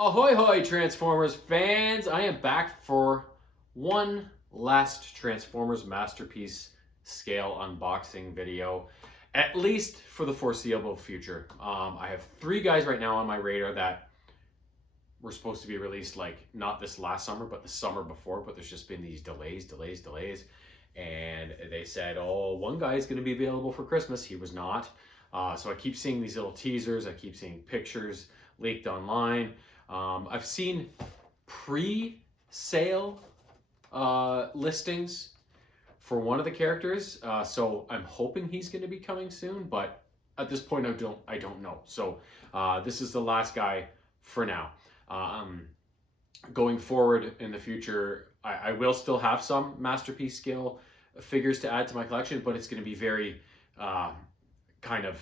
Ahoy hoy Transformers fans! I am back for one last Transformers Masterpiece scale unboxing video, at least for the foreseeable future. I have three guys right now on my radar that were supposed to be released like not this last summer, but the summer before, but there's just been these delays. And they said, oh, one guy is going to be available for Christmas. He was not. So I keep seeing these little teasers. I keep seeing pictures leaked online. I've seen pre-sale listings for one of the characters, so I'm hoping he's going to be coming soon. But at this point, I don't know. So this is the last guy for now. Going forward in the future, I will still have some Masterpiece scale figures to add to my collection, but it's going to be very kind of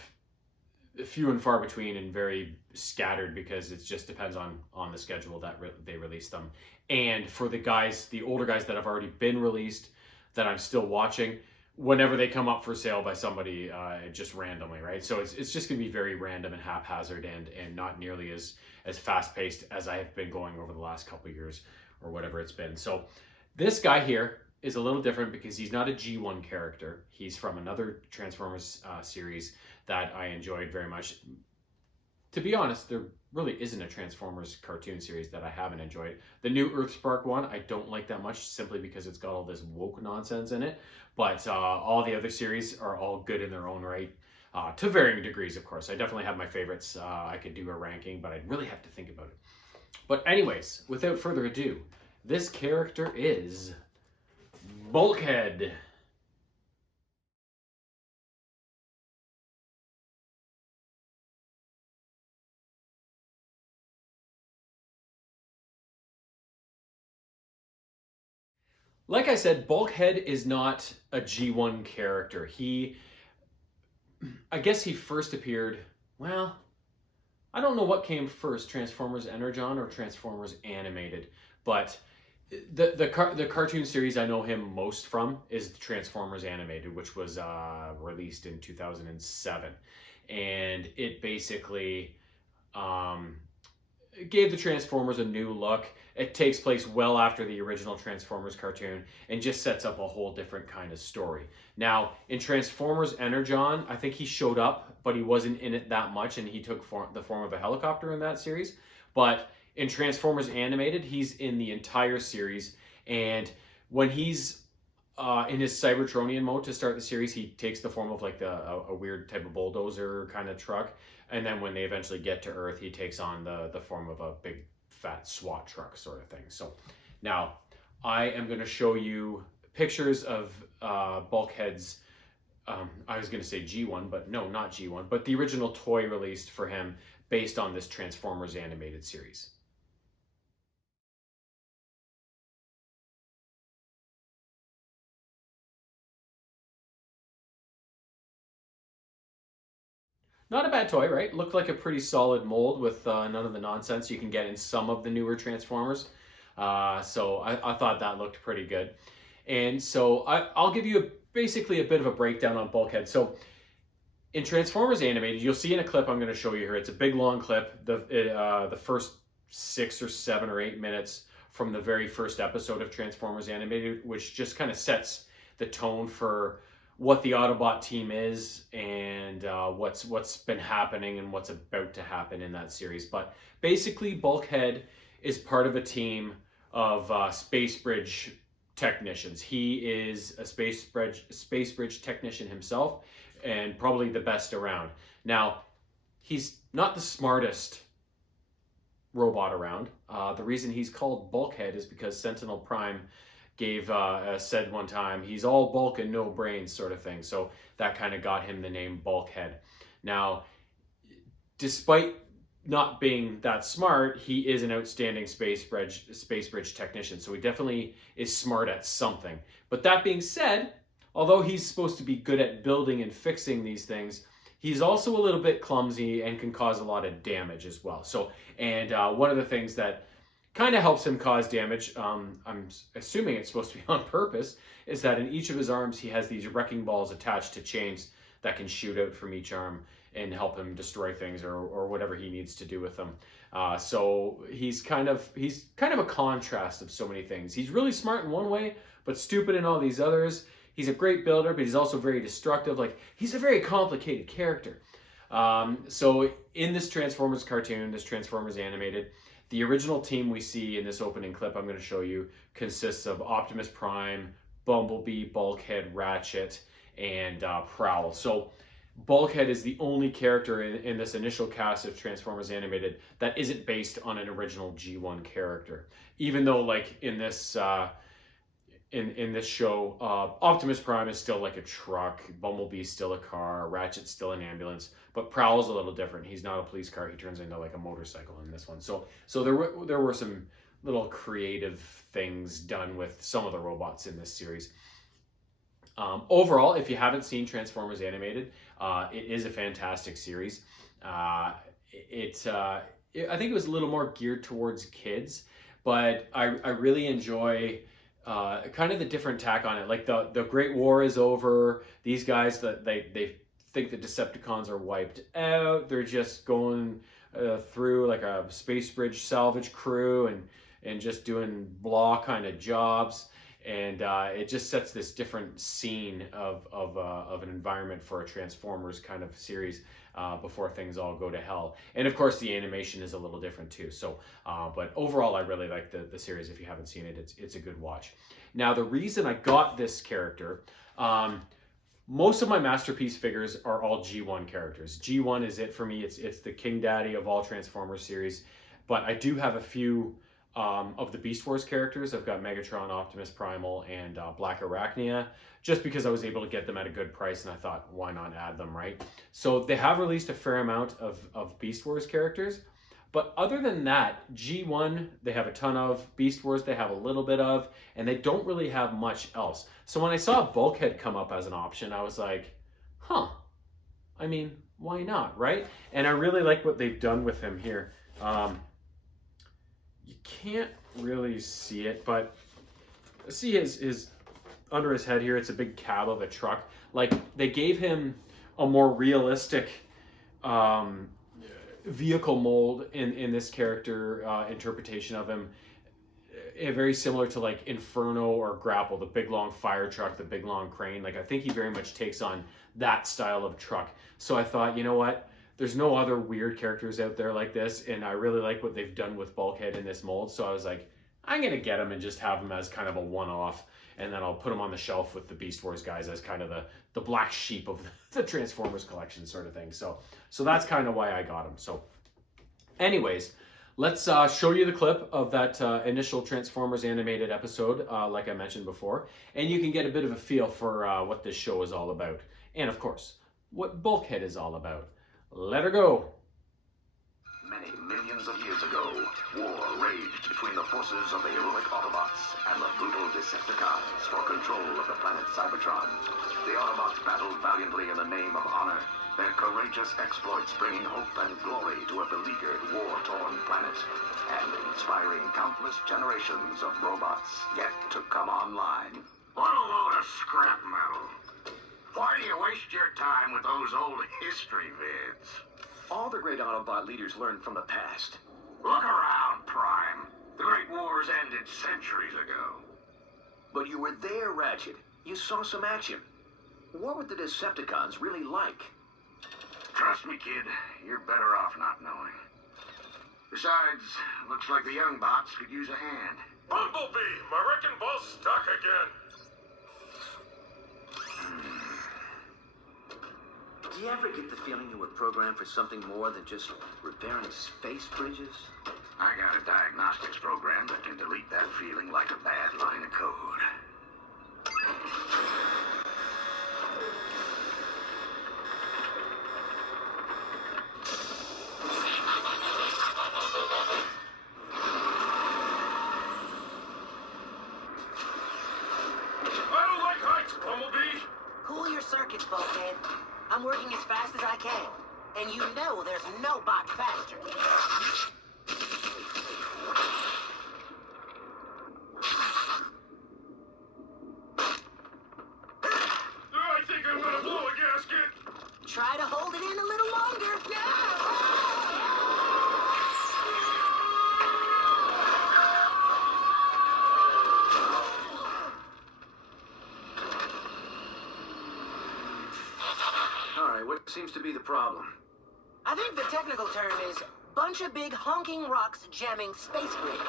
few and far between and very scattered because it just depends on the schedule that they release them. And for the older guys that have already been released that I'm still watching, whenever they come up for sale by somebody just randomly, right? So it's just gonna be very random and haphazard and not nearly as fast paced as I have been going over the last couple of years or whatever it's been. So this guy here is a little different because he's not a G1 character. He's from another Transformers series that I enjoyed very much. To be honest, there really isn't a Transformers cartoon series that I haven't enjoyed. The new Earthspark one, I don't like that much simply because it's got all this woke nonsense in it. But all the other series are all good in their own right, to varying degrees, of course. I definitely have my favorites. I could do a ranking, but I'd really have to think about it. But anyways, without further ado, this character is Bulkhead. Like I said, Bulkhead is not a G1 character. I guess he first appeared, well, I don't know what came first, Transformers Energon or Transformers Animated, but the cartoon series I know him most from is Transformers Animated, which was released in 2007. And it basically gave the Transformers a new look. It takes place well after the original Transformers cartoon and just sets up a whole different kind of story. Now, in Transformers Energon, I think he showed up, but he wasn't in it that much, and he took the form of a helicopter in that series. But in Transformers Animated, he's in the entire series, and when he's in his Cybertronian mode to start the series, he takes the form of like a weird type of bulldozer kind of truck. And then when they eventually get to Earth, he takes on the form of a big fat SWAT truck sort of thing. So now I am going to show you pictures of Bulkhead's, I was going to say G1, but no, not G1, but the original toy released for him based on this Transformers animated series. Not a bad toy, right? Looked like a pretty solid mold with none of the nonsense you can get in some of the newer Transformers. So I thought that looked pretty good. And so I'll give you basically a bit of a breakdown on Bulkhead. So in Transformers Animated, you'll see in a clip I'm going to show you here. It's a big long clip. The first 6 or 7 or 8 minutes from the very first episode of Transformers Animated, which just kind of sets the tone for what the Autobot team is and what's been happening and what's about to happen in that series. But basically, Bulkhead is part of a team of space bridge technicians. He is a space bridge technician himself, and probably the best around. Now, he's not the smartest robot around. The reason he's called Bulkhead is because Sentinel Prime said one time, he's all bulk and no brains sort of thing. So that kind of got him the name Bulkhead. Now, despite not being that smart, he is an outstanding space bridge technician. So he definitely is smart at something. But that being said, although he's supposed to be good at building and fixing these things, he's also a little bit clumsy and can cause a lot of damage as well. So, and one of the things that kind of helps him cause damage, I'm assuming it's supposed to be on purpose, is that in each of his arms he has these wrecking balls attached to chains that can shoot out from each arm and help him destroy things or whatever he needs to do with them. So he's kind of a contrast of so many things. He's really smart in one way, but stupid in all these others. He's a great builder, but he's also very destructive. Like, he's a very complicated character. So in this Transformers cartoon, this Transformers animated, the original team we see in this opening clip I'm going to show you consists of Optimus Prime, Bumblebee, Bulkhead, Ratchet, and Prowl. So Bulkhead is the only character in this initial cast of Transformers Animated that isn't based on an original G1 character. Even though, like, in this in this show, Optimus Prime is still like a truck, Bumblebee's still a car, Ratchet's still an ambulance, but Prowl's a little different. He's not a police car. He turns into like a motorcycle in this one. So there were some little creative things done with some of the robots in this series. Overall, if you haven't seen Transformers Animated, it is a fantastic series. I think it was a little more geared towards kids, but I really enjoy kind of the different tack on it. Like, the Great War is over. These guys, that they think the Decepticons are wiped out. They're just going through like a space bridge salvage crew and just doing blah kind of jobs. And it just sets this different scene of an environment for a Transformers kind of series before things all go to hell. And of course, the animation is a little different too. So, but overall, I really like the series. If you haven't seen it, it's a good watch. Now, the reason I got this character, most of my Masterpiece figures are all G1 characters. G1 is it for me. It's the King Daddy of all Transformers series. But I do have a few of the Beast Wars characters. I've got Megatron, Optimus Primal, and Black Arachnia, just because I was able to get them at a good price, and I thought, why not add them, right? So they have released a fair amount of Beast Wars characters, but other than that, G1, they have a ton of. Beast Wars, they have a little bit of, and they don't really have much else. So when I saw Bulkhead come up as an option, I was like, huh, I mean, why not, right? And I really like what they've done with him here. You can't really see it, but see his under his head here, it's a big cab of a truck. Like, they gave him a more realistic vehicle mold in this character interpretation of him, very similar to like Inferno or Grapple, the big long fire truck, the big long crane. Like, I think he very much takes on that style of truck. So I thought, you know what? There's no other weird characters out there like this, and I really like what they've done with Bulkhead in this mold. So I was like, I'm going to get him and just have him as kind of a one-off, and then I'll put him on the shelf with the Beast Wars guys as kind of the black sheep of the Transformers collection sort of thing. So that's kind of why I got him. So anyways, let's show you the clip of that initial Transformers animated episode, like I mentioned before, and you can get a bit of a feel for what this show is all about. And of course, what Bulkhead is all about. Let her go. Many millions of years ago, war raged between the forces of the heroic Autobots and the brutal Decepticons for control of the planet Cybertron. The Autobots battled valiantly in the name of honor, their courageous exploits bringing hope and glory to a beleaguered, war-torn planet, and inspiring countless generations of robots yet to come online. What a load of scrap metal. Why do you waste your time with those old history vids? All the great Autobot leaders learned from the past. Look around, Prime. The Great Wars ended centuries ago. But you were there, Ratchet. You saw some action. What were the Decepticons really like? Trust me, kid, you're better off not knowing. Besides, looks like the young bots could use a hand. Bumblebee, my wrecking ball's stuck again. Do you ever get the feeling you were programmed for something more than just repairing space bridges? I got a diagnostics program that can delete that feeling like a bad line of code. I don't like heights, Bumblebee. Cool your circuits, Bulkhead. I'm working as fast as I can. And you know there's no bot faster. I think I'm gonna blow a gasket. it in a little longer. All right, what seems to be the problem? I think the technical term is bunch of big honking rocks jamming space bridge.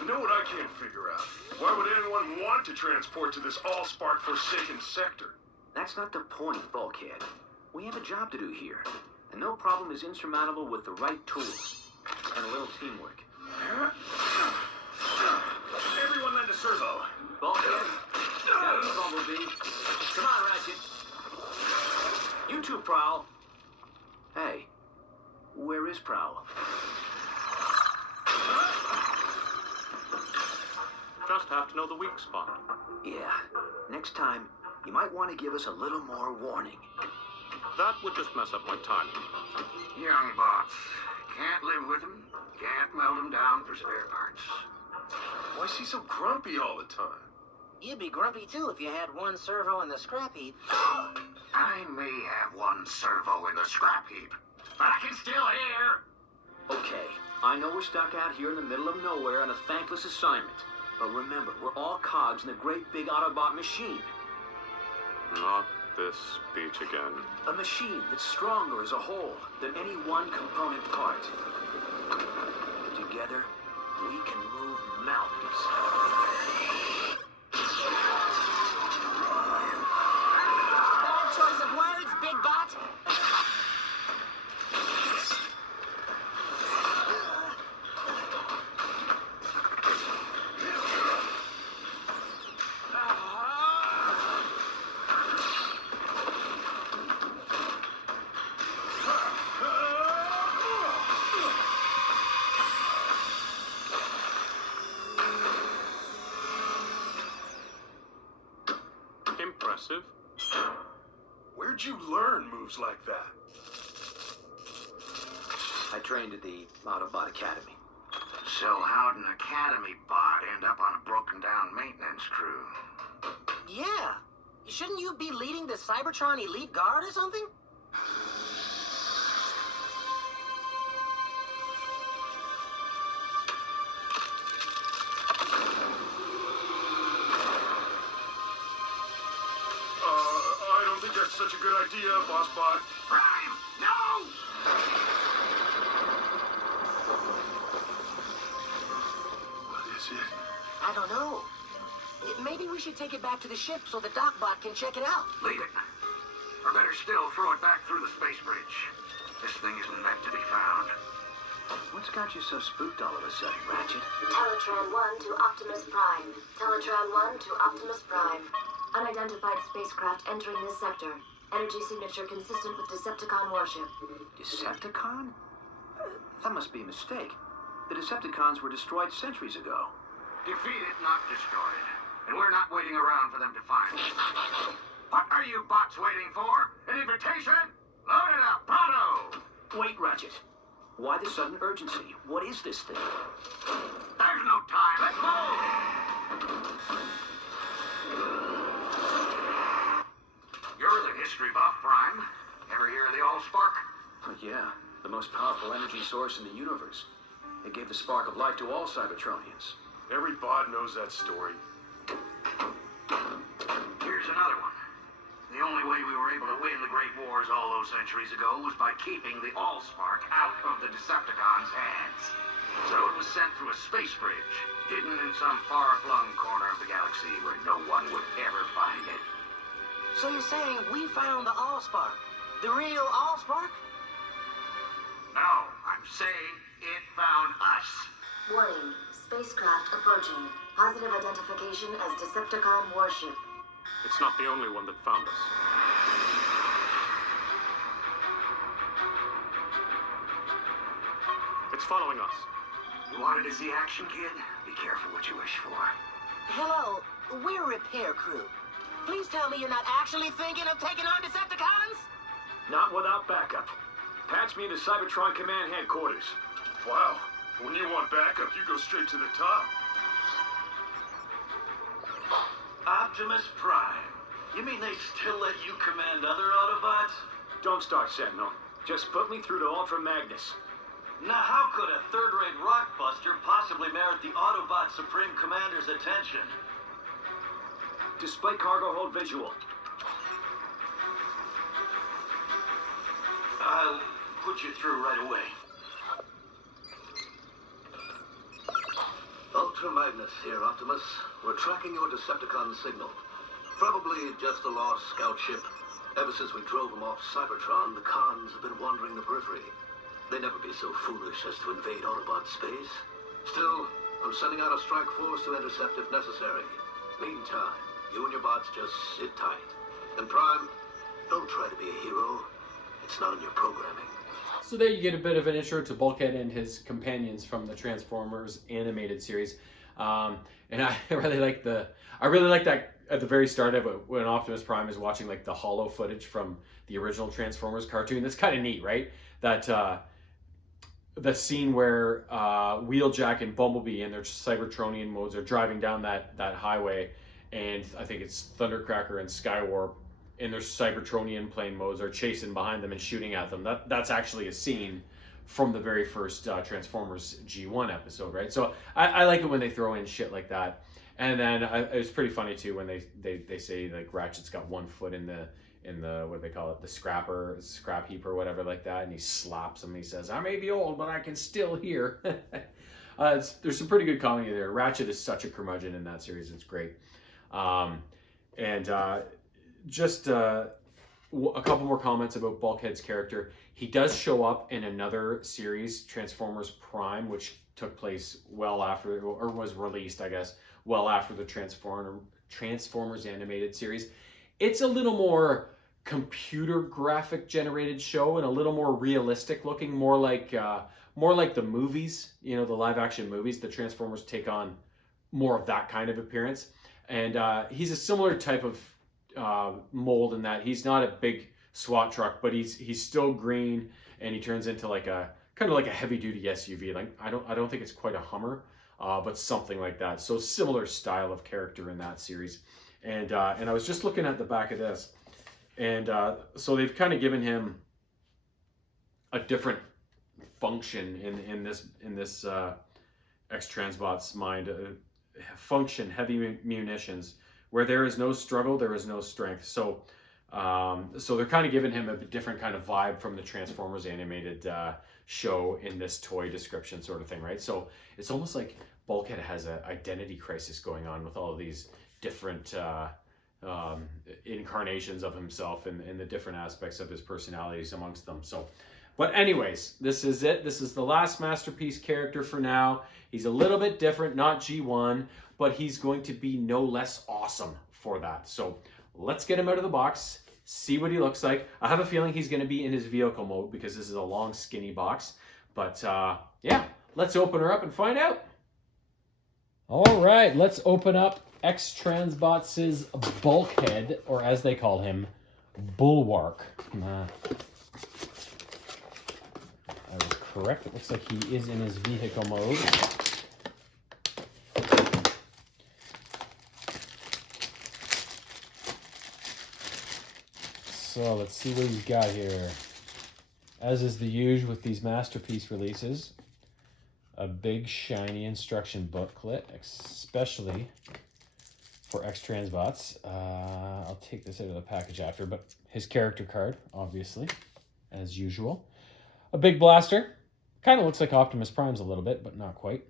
You know what I can't figure out? Why would anyone want to transport to this all-spark forsaken sector? That's not the point, Bulkhead. We have a job to do here, and no problem is insurmountable with the right tools and a little teamwork. Everyone lend a servo. Bulkhead, got it, Bumblebee. Come on, Ratchet. You two, Prowl. Hey, where is Prowl? Just have to know the weak spot. Yeah, next time, you might want to give us a little more warning. That would just mess up my timing. Young bots. Can't live with them. Can't melt them down for spare parts. Why is he so grumpy all the time? You'd be grumpy too if you had one servo in the scrap heap. I may have one servo in the scrap heap, but I can still hear. Okay, I know we're stuck out here in the middle of nowhere on a thankless assignment. But remember, we're all cogs in a great big Autobot machine. Not this speech again. A machine that's stronger as a whole than any one component part. Together, we can move mountains. Bad choice of words, big bot. Impressive. Where'd you learn moves like that? I trained at the Autobot Academy. So how'd an Academy bot end up on a broken down maintenance crew? Yeah. Shouldn't you be leading the Cybertron Elite Guard or something? I don't think that's such a good idea, Boss Bot. Prime, no! What is it? I don't know. Maybe we should take it back to the ship so the Docbot can check it out. Leave it. Or better still, throw it back through the space bridge. This thing isn't meant to be found. What's got you so spooked all of a sudden, Ratchet? Teletran 1 to Optimus Prime. Teletran 1 to Optimus Prime. Unidentified spacecraft entering this sector. Energy signature consistent with Decepticon warship. Decepticon? That must be a mistake. The Decepticons were destroyed centuries ago. Defeated, not destroyed. And we're not waiting around for them to find us. What are you bots waiting for? An invitation? Load it up, pronto! Wait, Ratchet. Why the sudden urgency? What is this thing? There's no time, let's move! You're the history buff, Prime. Ever hear of the Allspark? Well, yeah, the most powerful energy source in the universe. It gave the spark of life to all Cybertronians. Every bot knows that story. Here's another one. The only way we were able to win the Great Wars all those centuries ago was by keeping the Allspark out of the Decepticons' hands. So it was sent through a space bridge, hidden in some far-flung corner of the galaxy where no one would ever find it. So you're saying we found the Allspark? The real Allspark? No, I'm saying it found us. Warning. Spacecraft approaching. Positive identification as Decepticon warship. It's not the only one that found us. It's following us. You wanted to see action, kid? Be careful what you wish for. Hello, we're repair crew. Please tell me you're not actually thinking of taking on Decepticons? Not without backup. Patch me into Cybertron Command Headquarters. Wow. When you want backup, you go straight to the top. Optimus Prime. You mean they still let you command other Autobots? Don't start, Sentinel. Just put me through to Ultra Magnus. Now, how could a third-rate rockbuster possibly merit the Autobot Supreme Commander's attention? Display cargo hold visual. I'll put you through right away. Ultra Magnus here, Optimus. We're tracking your Decepticon signal. Probably just a lost scout ship. Ever since we drove them off Cybertron, the cons have been wandering the periphery. They'd never be so foolish as to invade Autobot space. Still, I'm sending out a strike force to intercept if necessary. Meantime, you and your bots just sit tight. And Prime, don't try to be a hero. It's not in your programming. So there you get a bit of an intro to Bulkhead and his companions from the Transformers animated series. And I really like that at the very start of it, when Optimus Prime is watching like the holo footage from the original Transformers cartoon. That's kind of neat, right? That the scene where Wheeljack and Bumblebee in their Cybertronian modes are driving down that highway, and I think it's Thundercracker and Skywarp in their Cybertronian plane modes are chasing behind them and shooting at them. That's actually a scene from the very first Transformers G1 episode, right? So I like it when they throw in shit like that. And then it was pretty funny too when they say like Ratchet's got one foot in the what do they call it, the scrap heap or whatever like that, and he slaps him and he says, "I may be old, but I can still hear." There's some pretty good comedy there. Ratchet is such a curmudgeon in that series. It's great. Just a couple more comments about Bulkhead's character. He does show up in another series, Transformers Prime, which took place well after, or was released, I guess, well after the Transformers animated series. It's a little more computer graphic generated show and a little more realistic looking, more like the movies, the live action movies. The Transformers take on more of that kind of appearance, and he's a similar type of mold in that he's not a big SWAT truck, but he's still green, and he turns into like a kind of like a heavy duty SUV. Like I don't think it's quite a Hummer, but something like that. So similar style of character in that series. And I was just looking at the back of this, and so they've kind of given him a different function in this X-Transbot's mind. Function: heavy munitions. Where there is no struggle, there is no strength. So they're kind of giving him a different kind of vibe from the Transformers animated show in this toy description sort of thing, right? So it's almost like Bulkhead has an identity crisis going on with all of these different incarnations of himself and the different aspects of his personalities amongst them. So, but anyways, this is it. This is the last Masterpiece character for now. He's a little bit different, not G1, but he's going to be no less awesome for that. So let's get him out of the box, see what he looks like. I have a feeling he's going to be in his vehicle mode because this is a long, skinny box. But yeah, let's open her up and find out. All right, let's open up X-Transbots' Bulkhead, or as they call him, Bulwark. I was correct. It looks like he is in his vehicle mode. So let's see what he's got here. As is the usual with these Masterpiece releases, a big shiny instruction booklet, especially for X-Transbots. I'll take this out of the package after, but his character card, obviously, as usual. A big blaster. Kind of looks like Optimus Prime's a little bit, but not quite.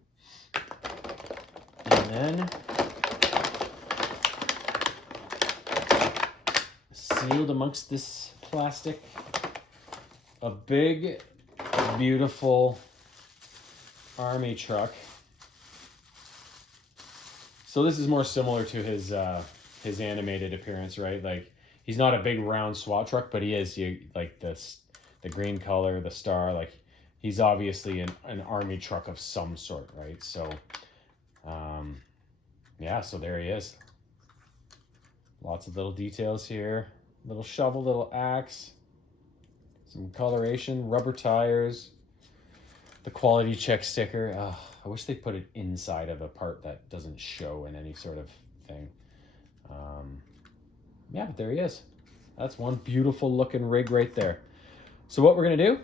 And then sealed amongst this plastic, a big, beautiful army truck. So this is more similar to his animated appearance, right? Like he's not a big round SWAT truck, but he is like the green color, the star. Like he's obviously an army truck of some sort, right? So yeah, so there he is. Lots of little details here. Little shovel, little axe, some coloration, rubber tires, the quality check sticker. I wish they put it inside of a part that doesn't show in any sort of thing. Yeah, but there he is. That's one beautiful looking rig right there. So what we're gonna do,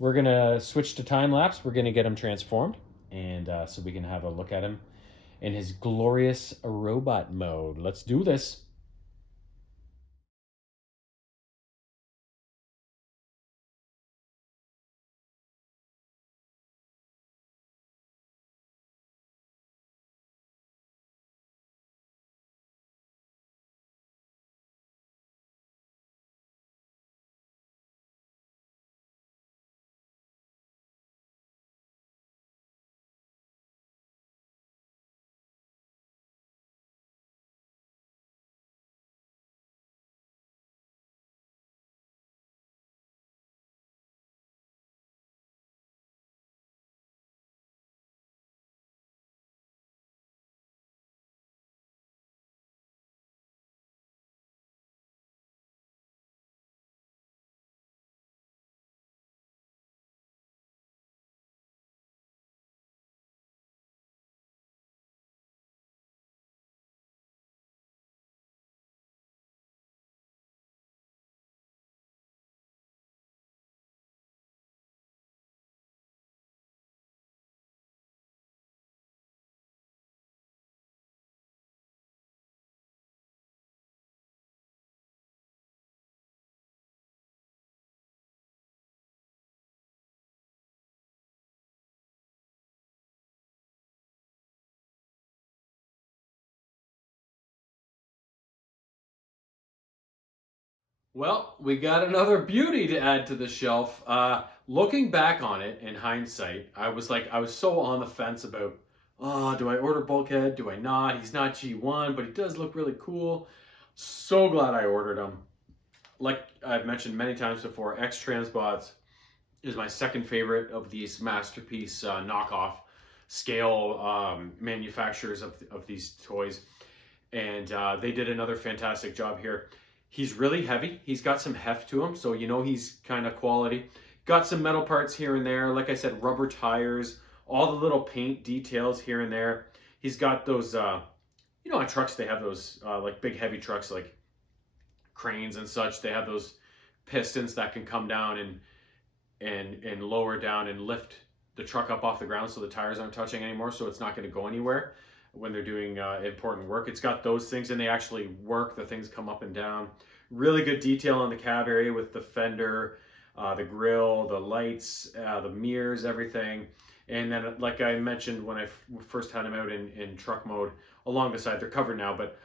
we're gonna switch to time lapse. We're gonna get him transformed, and so we can have a look at him in his glorious robot mode. Let's do this. Well, we got another beauty to add to the shelf. Looking back on it in hindsight, I was so on the fence about, oh, do I order Bulkhead? Do I not? He's not G1, but he does look really cool. So glad I ordered him. Like I've mentioned many times before, X Transbots is my second favorite of these masterpiece knockoff scale manufacturers of these toys. And they did another fantastic job here. He's really heavy. He's got some heft to him, so you know he's kind of quality. Got some metal parts here and there. Like I said, rubber tires, all the little paint details here and there. He's got those, you know, on trucks they have those like big heavy trucks like cranes and such. They have those pistons that can come down and lower down and lift the truck up off the ground so the tires aren't touching anymore, so it's not going to go anywhere when they're doing important work. It's got those things and they actually work. The things come up and down. Really good detail on the cab area with the fender, the grill, the lights, the mirrors, everything. And then, like I mentioned when I first had them out in truck mode, along the side, they're covered now, but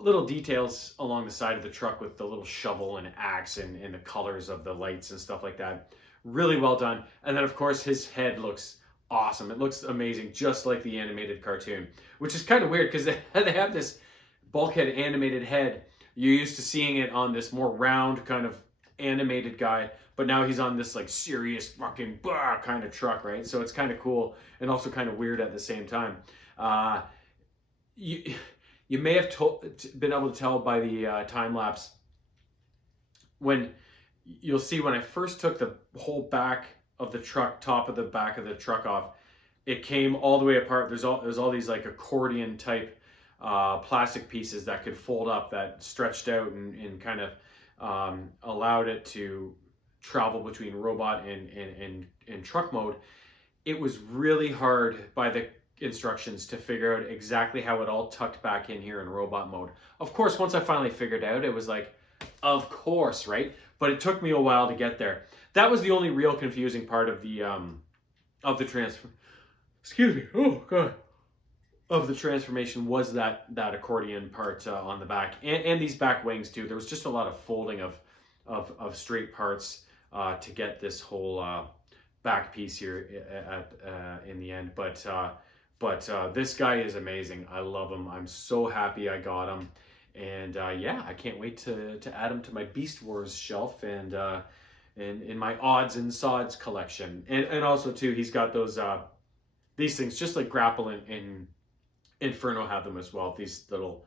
little details along the side of the truck with the little shovel and axe and the colors of the lights and stuff like that. Really well done. And then, of course, his head looks awesome. It looks amazing, just like the animated cartoon, which is kind of weird because they have this Bulkhead animated head. You're used to seeing it on this more round kind of animated guy, but now he's on this like serious fucking kind of truck, right? So it's kind of cool and also kind of weird at the same time. You may have been able to tell by the time lapse when you'll see when I first took the whole back of the truck, top of the back of the truck off, it came all the way apart. There's all these like accordion type plastic pieces that could fold up that stretched out and kind of allowed it to travel between robot and truck mode. It was really hard by the instructions to figure out exactly how it all tucked back in here in robot mode. Of course, once I finally figured out, it was like, of course, right? But it took me a while to get there. That was the only real confusing part of the transfer. Excuse me. Oh god. Of the transformation was that accordion part on the back and these back wings too. There was just a lot of folding of straight parts to get this whole back piece here in the end. But this guy is amazing. I love him. I'm so happy I got him. And yeah, I can't wait to add him to my Beast Wars shelf and in my odds and sods collection. And also too, he's got those these things just like Grapple and Inferno have them as well. These little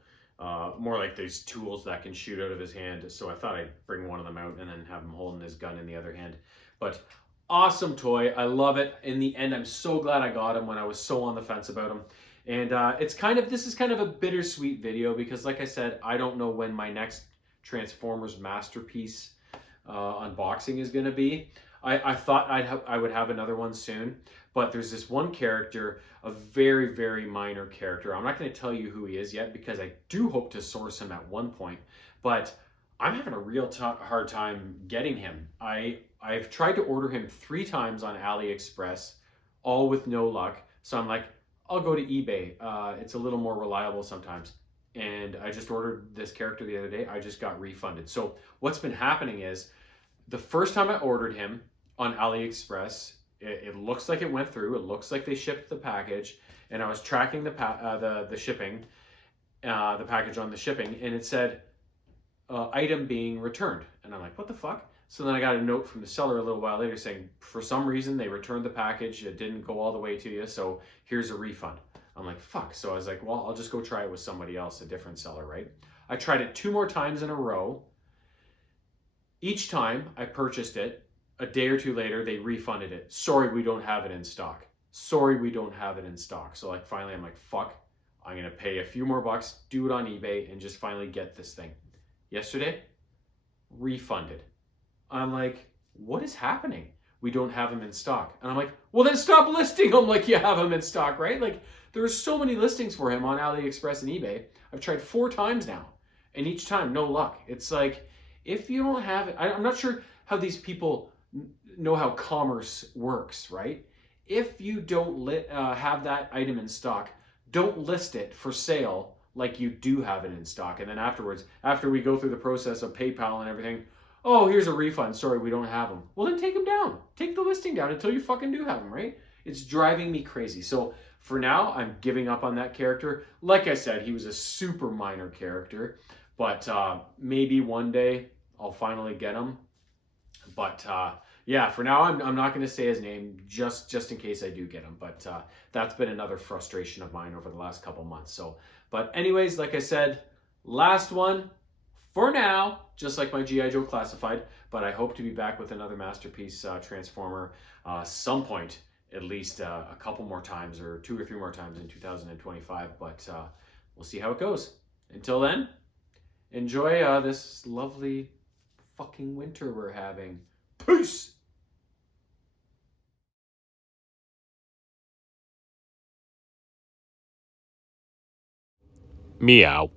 more like these tools that can shoot out of his hand. So I thought I'd bring one of them out and then have him holding his gun in the other hand. But awesome toy. I love it. In the end, I'm so glad I got him when I was so on the fence about him. And this is kind of a bittersweet video because like I said, I don't know when my next Transformers masterpiece unboxing is going to be. I thought I would have another one soon, but there's this one character, a very, very minor character. I'm not going to tell you who he is yet because I do hope to source him at one point, but I'm having a real hard time getting him. I've tried to order him 3 times on AliExpress, all with no luck. So I'm like, I'll go to eBay. It's a little more reliable sometimes. And I just ordered this character the other day. I just got refunded. So what's been happening is the first time I ordered him on AliExpress, it looks like it went through. It looks like they shipped the package, and I was tracking the shipping, the package on the shipping, and it said item being returned. And I'm like, what the fuck? So then I got a note from the seller a little while later saying, for some reason, they returned the package. It didn't go all the way to you, so here's a refund. I'm like, fuck. So I was like, well, I'll just go try it with somebody else, a different seller, right? I tried it 2 more times in a row. Each time I purchased it, a day or 2 later, they refunded it. Sorry, we don't have it in stock. Sorry, we don't have it in stock. So like finally, I'm like, fuck, I'm going to pay a few more bucks, do it on eBay, and just finally get this thing. Yesterday, refunded. I'm like, what is happening? We don't have them in stock. And I'm like, well, then stop listing them like you have them in stock, right? Like, there's so many listings for him on AliExpress and eBay. I've tried 4 times now, and each time, no luck. It's like, if you don't have it, I'm not sure how these people know how commerce works, right? If you don't have that item in stock, don't list it for sale like you do have it in stock. And then afterwards, after we go through the process of PayPal and everything, oh, here's a refund. Sorry, we don't have them. Well, then take them down. Take the listing down until you fucking do have them, right? It's driving me crazy. So for now, I'm giving up on that character. Like I said, he was a super minor character, but maybe one day I'll finally get him. But yeah, for now, I'm not going to say his name just in case I do get him. But that's been another frustration of mine over the last couple months. So, but anyways, like I said, last one for now, just like my G.I. Joe Classified. But I hope to be back with another Masterpiece Transformer some point, at least a couple more times or 2 or 3 more times in 2025. But we'll see how it goes. Until then, enjoy this lovely fucking winter we're having. Peace! Meow.